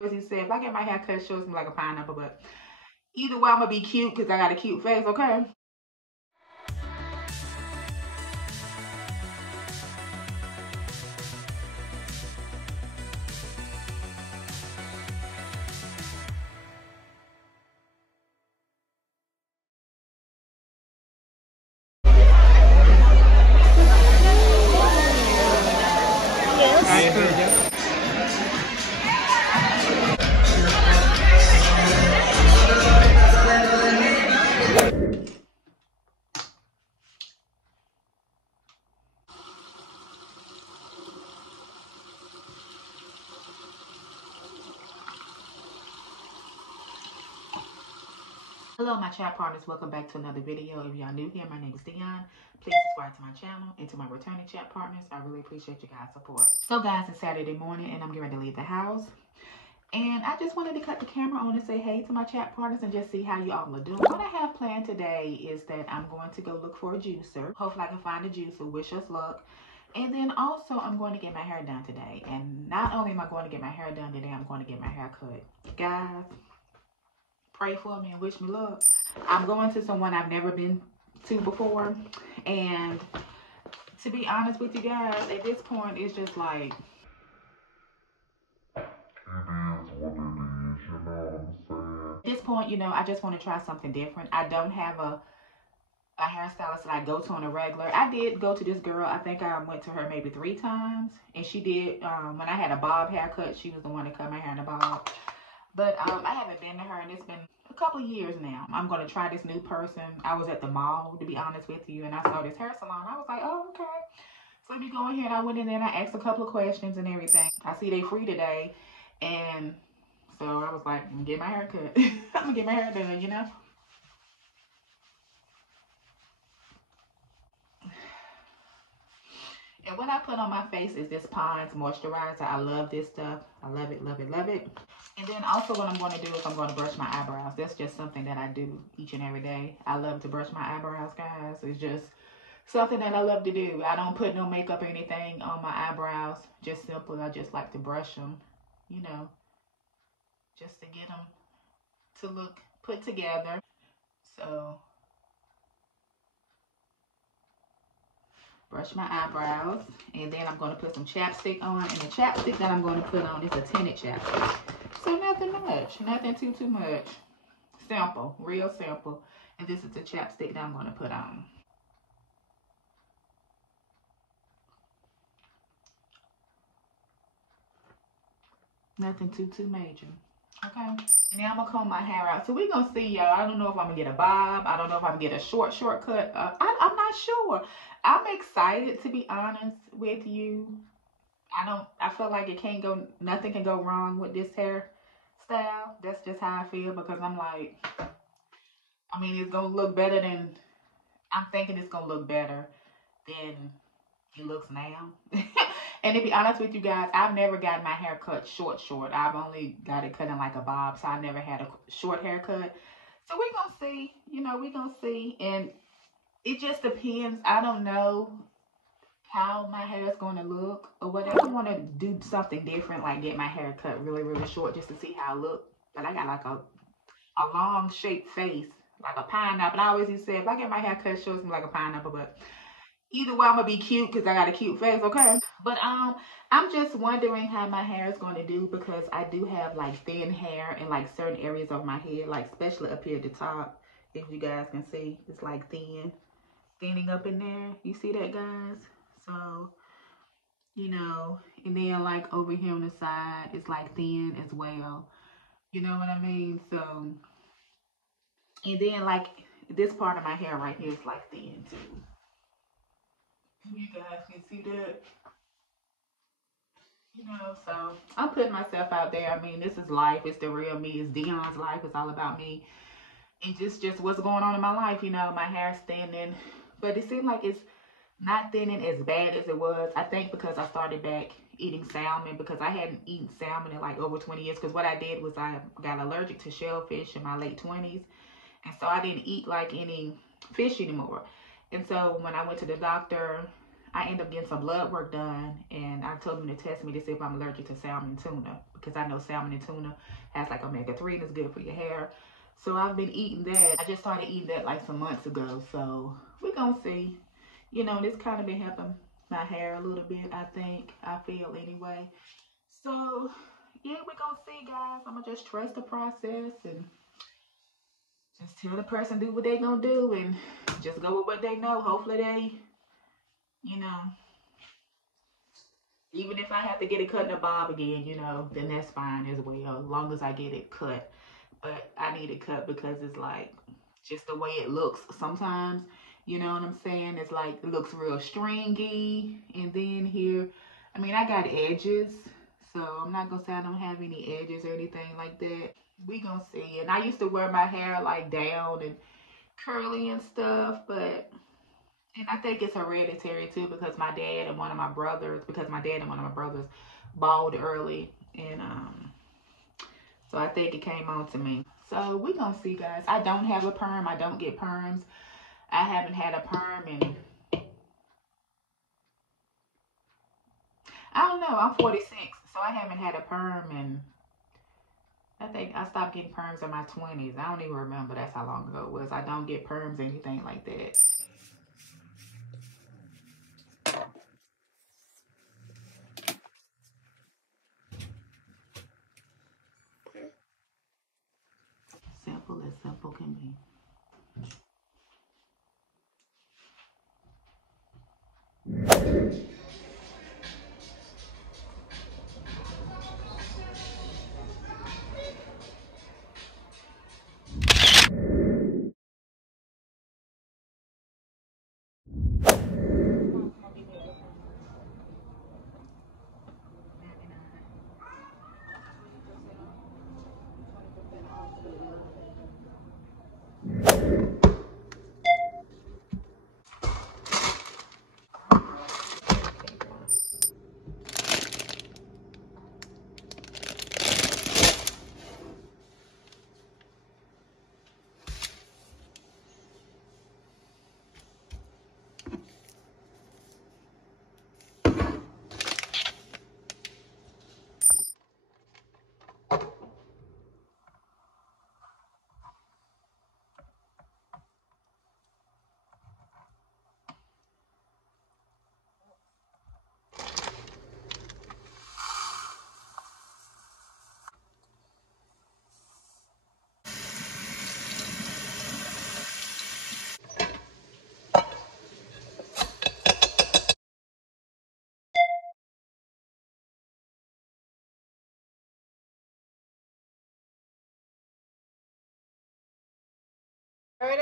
As he said, if I get my hair cut short, it's like a pineapple, but either way, I'm gonna be cute because I got a cute face, okay? Hello, my chat partners. Welcome back to another video. If y'all new here, my name is Dionne. Please subscribe to my channel and to my returning chat partners. I really appreciate you guys' support. So, guys, it's Saturday morning and I'm getting ready to leave the house. And I just wanted to cut the camera on and say hey to my chat partners and just see how you all are doing. What I have planned today is that I'm going to go look for a juicer. Hopefully, I can find a juicer. Wish us luck. And then also, I'm going to get my hair done today. And not only am I going to get my hair done today, I'm going to get my hair cut. Guys, pray for me and wish me luck. I'm going to someone I've never been to before. And to be honest with you guys, at this point, it's just like, it is what it is, you know what I'm saying? At this point, you know, I just want to try something different. I don't have a hairstylist that I go to on a regular. I did go to this girl. I think I went to her maybe 3 times. And she did, when I had a bob haircut, she was the one that cut my hair in a bob. But I haven't been to her, and it's been a couple of years now. I'm going to try this new person. I was at the mall, to be honest with you, and I saw this hair salon. I was like, oh, okay. So let me go in here, and I went in there, and I asked a couple of questions and everything. I see they free today, and so I was like, I'm going to get my hair cut. I'm going to get my hair done, you know? And what I put on my face is this Pond's moisturizer. I love this stuff. I love it, love it, love it. And then also what I'm going to do is I'm going to brush my eyebrows. That's just something that I do each and every day. I love to brush my eyebrows, guys. It's just something that I love to do. I don't put no makeup or anything on my eyebrows. Just simple. I just like to brush them, you know, just to get them to look put together. So brush my eyebrows, and then I'm going to put some chapstick on, and the chapstick that I'm going to put on is a tinted chapstick. So nothing much, nothing too much. Simple, real simple. And this is the chapstick that I'm going to put on. Nothing too major. Okay, and now I'm gonna comb my hair out. So we're gonna see, y'all. I don't know if I'm gonna get a bob. I don't know if I'm gonna get a short cut. I'm not sure. I'm excited, to be honest with you. I feel like nothing can go wrong with this hairstyle. That's just how I feel, because I'm like, I mean, it's gonna look better than, I'm thinking it's gonna look better than it looks now. And to be honest with you guys, I've never gotten my hair cut short. I've only got it cut in like a bob, so I never had a short haircut. So we're gonna see, you know, we're gonna see. And it just depends. I don't know how my hair is gonna look or whatever. I want to do something different, like get my hair cut really short just to see how it look. But I got like a long shaped face, like a pineapple. I always used to say, if I get my hair cut short, it's like a pineapple, but either way, I'm gonna be cute because I got a cute face, okay? But I'm just wondering how my hair is gonna do, because I do have like thin hair in like certain areas of my head, like especially up here at the top. If you guys can see, it's like thinning up in there. You see that, guys? So, you know, and then like over here on the side, it's like thin as well. You know what I mean? So, and then like this part of my hair right here is like thin too. You guys can see that, you know. So I'm putting myself out there. I mean, this is life. It's the real me. It's Dionne's life. It's all about me, and just what's going on in my life. You know, my hair's thinning, but it seemed like it's not thinning as bad as it was. I think because I started back eating salmon, because I hadn't eaten salmon in like over 20 years. Because what I did was I got allergic to shellfish in my late 20s, and so I didn't eat like any fish anymore. And so when I went to the doctor, I end up getting some blood work done, and I told them to test me to see if I'm allergic to salmon and tuna, because I know salmon and tuna has like omega-3 and it's good for your hair. So I've been eating that. I just started eating that like some months ago. So we're gonna see. You know, this kind of been helping my hair a little bit, I feel anyway. So yeah, we're gonna see, guys. I'm gonna just trust the process and just tell the person do what they gonna do and just go with what they know. Hopefully they, you know, even if I have to get it cut in a bob again, you know, then that's fine as well, as long as I get it cut. But I need it cut because it's like just the way it looks sometimes. You know what I'm saying? It's like it looks real stringy. And then here, I mean, I got edges. So I'm not going to say I don't have any edges or anything like that. We going to see. And I used to wear my hair like down and curly and stuff. But, and I think it's hereditary too because my dad and one of my brothers, bald early. And so I think it came on to me. So we going to see, guys. I don't have a perm. I don't get perms. I haven't had a perm in, I don't know, I'm 46, so I haven't had a perm in, I think I stopped getting perms in my 20s. I don't even remember, that's how long ago it was. I don't get perms or anything like that. Simple as simple can be. There it